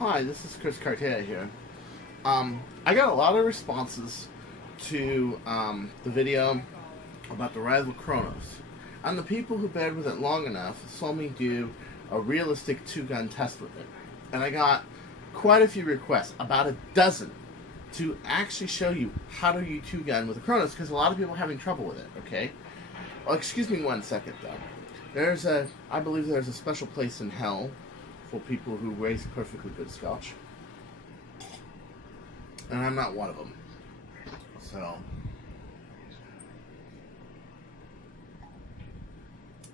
Hi, this is Chris Cartea here. I got a lot of responses to the video about the Rival Kronos. And the people who bared with it long enough saw me do a realistic two-gun test with it. And I got quite a few requests, about a dozen, to actually show you how to use two-gun with a Kronos, because a lot of people are having trouble with it, okay? Well, excuse me one second, though. I believe there's a special place in hell for people who raise perfectly good scotch. And I'm not one of them. So,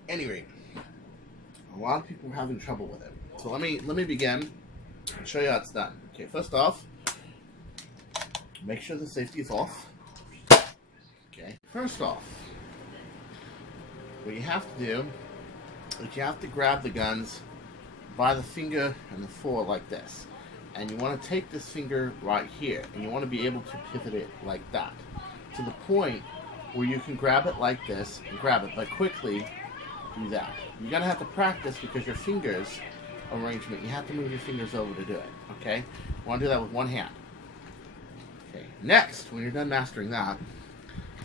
anyway, a lot of people are having trouble with it. So let me begin and show you how it's done. Okay, first off, make sure the safety is off. Okay, first off, what you have to do is you have to grab the guns by the finger and the fore like this. And you want to take this finger right here, and you want to be able to pivot it like that, to the point where you can grab it like this and grab it, but quickly do that. You're going to have to practice because your fingers arrangement, you have to move your fingers over to do it, okay? You want to do that with one hand. Okay, next, when you're done mastering that,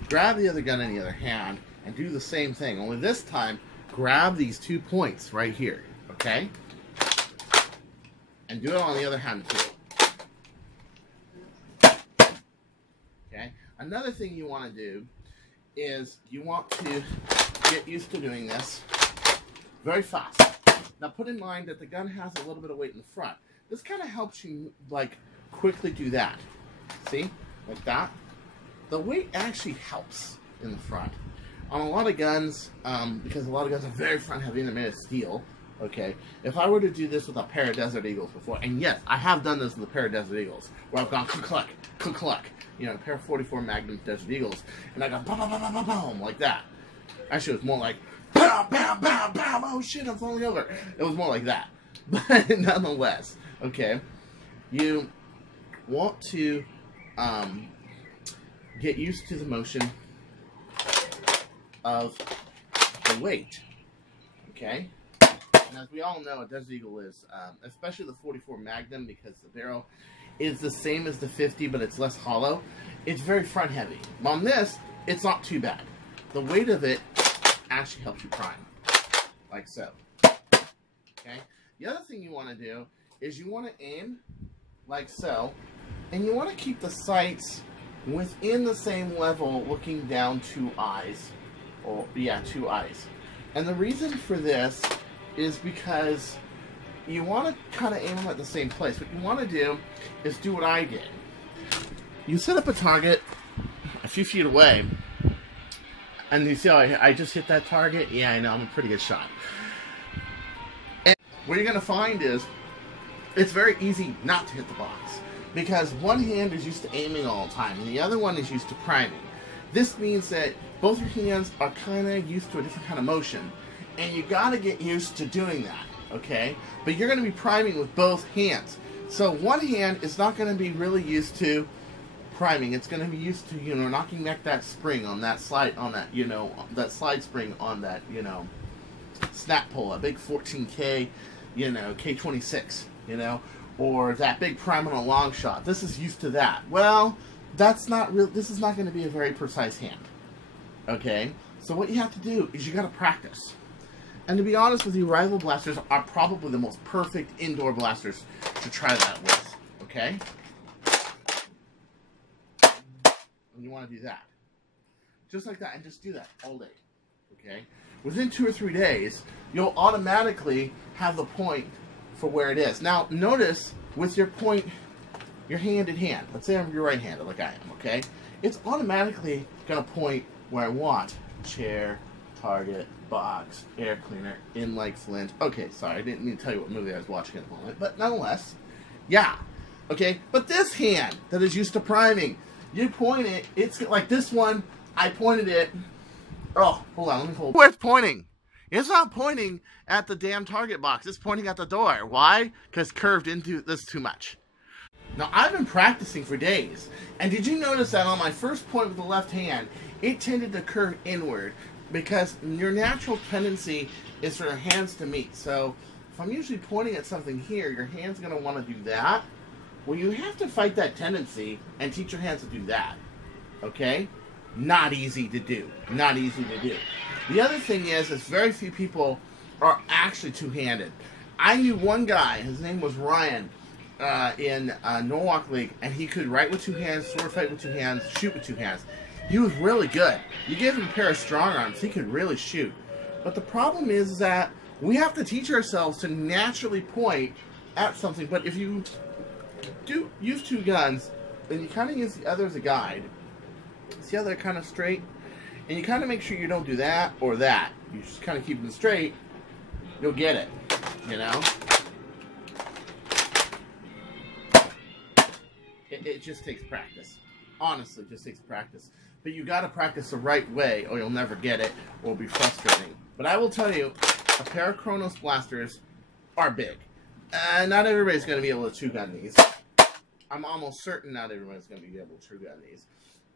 grab the other gun in the other hand and do the same thing, only this time, grab these 2 points right here, okay? And do it on the other hand too. Okay? Another thing you want to do is you want to get used to doing this very fast. Now put in mind that the gun has a little bit of weight in the front. This kind of helps you like quickly do that. See? Like that. The weight actually helps in the front. On a lot of guns, because a lot of guns are very front heavy and they're made of steel. Okay, if I were to do this with a pair of Desert Eagles before, and yes, I have done this with a pair of Desert Eagles, where I've gone cluck, you know, a pair of 44 Magnum Desert Eagles, and I go boom, boom, boom, boom, boom, like that. Actually, it was more like bam, bam, bam, bam. Oh shit, I'm falling over. It was more like that, but nonetheless, okay, you want to get used to the motion of the weight. Okay. And as we all know, a Desert Eagle is, especially the 44 Magnum, because the barrel is the same as the 50, but it's less hollow. It's very front heavy. On this, it's not too bad. The weight of it actually helps you prime, like so. Okay. The other thing you want to do is you want to aim like so, and you want to keep the sights within the same level, looking down 2 eyes, or yeah, 2 eyes. And the reason for this is because you want to kind of aim them at the same place. What you want to do is do what I did. You set up a target a few feet away, and you see how I just hit that target? Yeah, I know, I'm a pretty good shot. And what you're going to find is it's very easy not to hit the box, because one hand is used to aiming all the time, and the other one is used to priming. This means that both your hands are kind of used to a different kind of motion. And you got to get used to doing that, okay? But you're going to be priming with both hands. So one hand is not going to be really used to priming. It's going to be used to, you know, knocking back that spring on that slide, you know, that slide spring on that, you know, snap pull, a big 14K, you know, K26, you know, or that big prime on a long shot. This is used to that. Well, that's not real. This is not going to be a very precise hand, okay? So what you have to do is you got to practice. And to be honest with you, Rival blasters are probably the most perfect indoor blasters to try that with, okay? And you want to do that. Just like that, and just do that all day, okay? Within 2 or 3 days, you'll automatically have the point for where it is. Now, notice with your point, your hand in hand. Let's say you're right-handed like I am, okay? It's automatically going to point where I want. Chair, target, box, air cleaner, in like flint. Okay, sorry, I didn't mean to tell you what movie I was watching at the moment, but nonetheless, yeah, okay. But this hand that is used to priming, you point it, it's like this one, I pointed it, oh, hold on, let me hold. Where it's pointing? It's not pointing at the damn target box, it's pointing at the door. Why? Because curved into this too much. Now, I've been practicing for days, and did you notice that on my first point with the left hand, it tended to curve inward, because your natural tendency is for your hands to meet. So if I'm usually pointing at something here, your hand's going to want to do that. Well, you have to fight that tendency and teach your hands to do that. Okay? Not easy to do. Not easy to do. The other thing is very few people are actually two-handed. I knew one guy, his name was Ryan, in Norwalk League, and he could write with two hands, sword fight with two hands, shoot with two hands. He was really good. You give him a pair of strong arms, he could really shoot. But the problem is that we have to teach ourselves to naturally point at something. But if you do use two guns, and you kind of use the other as a guide, see how they're kind of straight? And you kind of make sure you don't do that or that. You just kind of keep them straight, you'll get it, you know? It just takes practice. Honestly, it just takes practice. But you got to practice the right way, or you'll never get it, or it'll be frustrating. But I will tell you, a pair of Kronos blasters are big. Not everybody's going to be able to two-gun these. I'm almost certain not everybody's going to be able to two-gun these.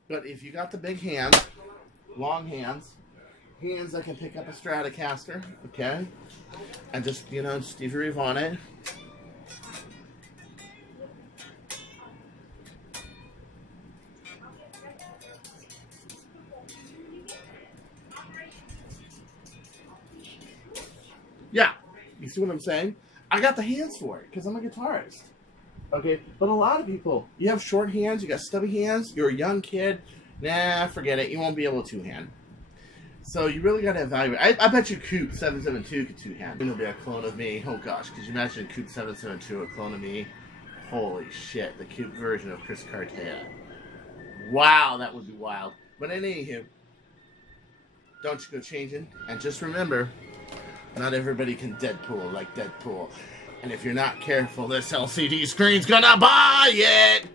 But if you got the big hands, long hands that can pick up a Stratocaster, okay? And just, you know, Stevie Ray Vaughan it. Yeah, you see what I'm saying? I got the hands for it because I'm a guitarist. Okay, but a lot of people, you have short hands, you got stubby hands, you're a young kid, nah, forget it, you won't be able to two-hand. So you really got to evaluate. I bet you Coop 772 could two-hand. It'll be a clone of me. Oh gosh, could you imagine Coop 772 a clone of me? Holy shit, the Coop version of Chris Cartea. Wow, that would be wild. But anywho, don't you go changing, and just remember, not everybody can Deadpool like Deadpool. And if you're not careful, this LCD screen's gonna buy it!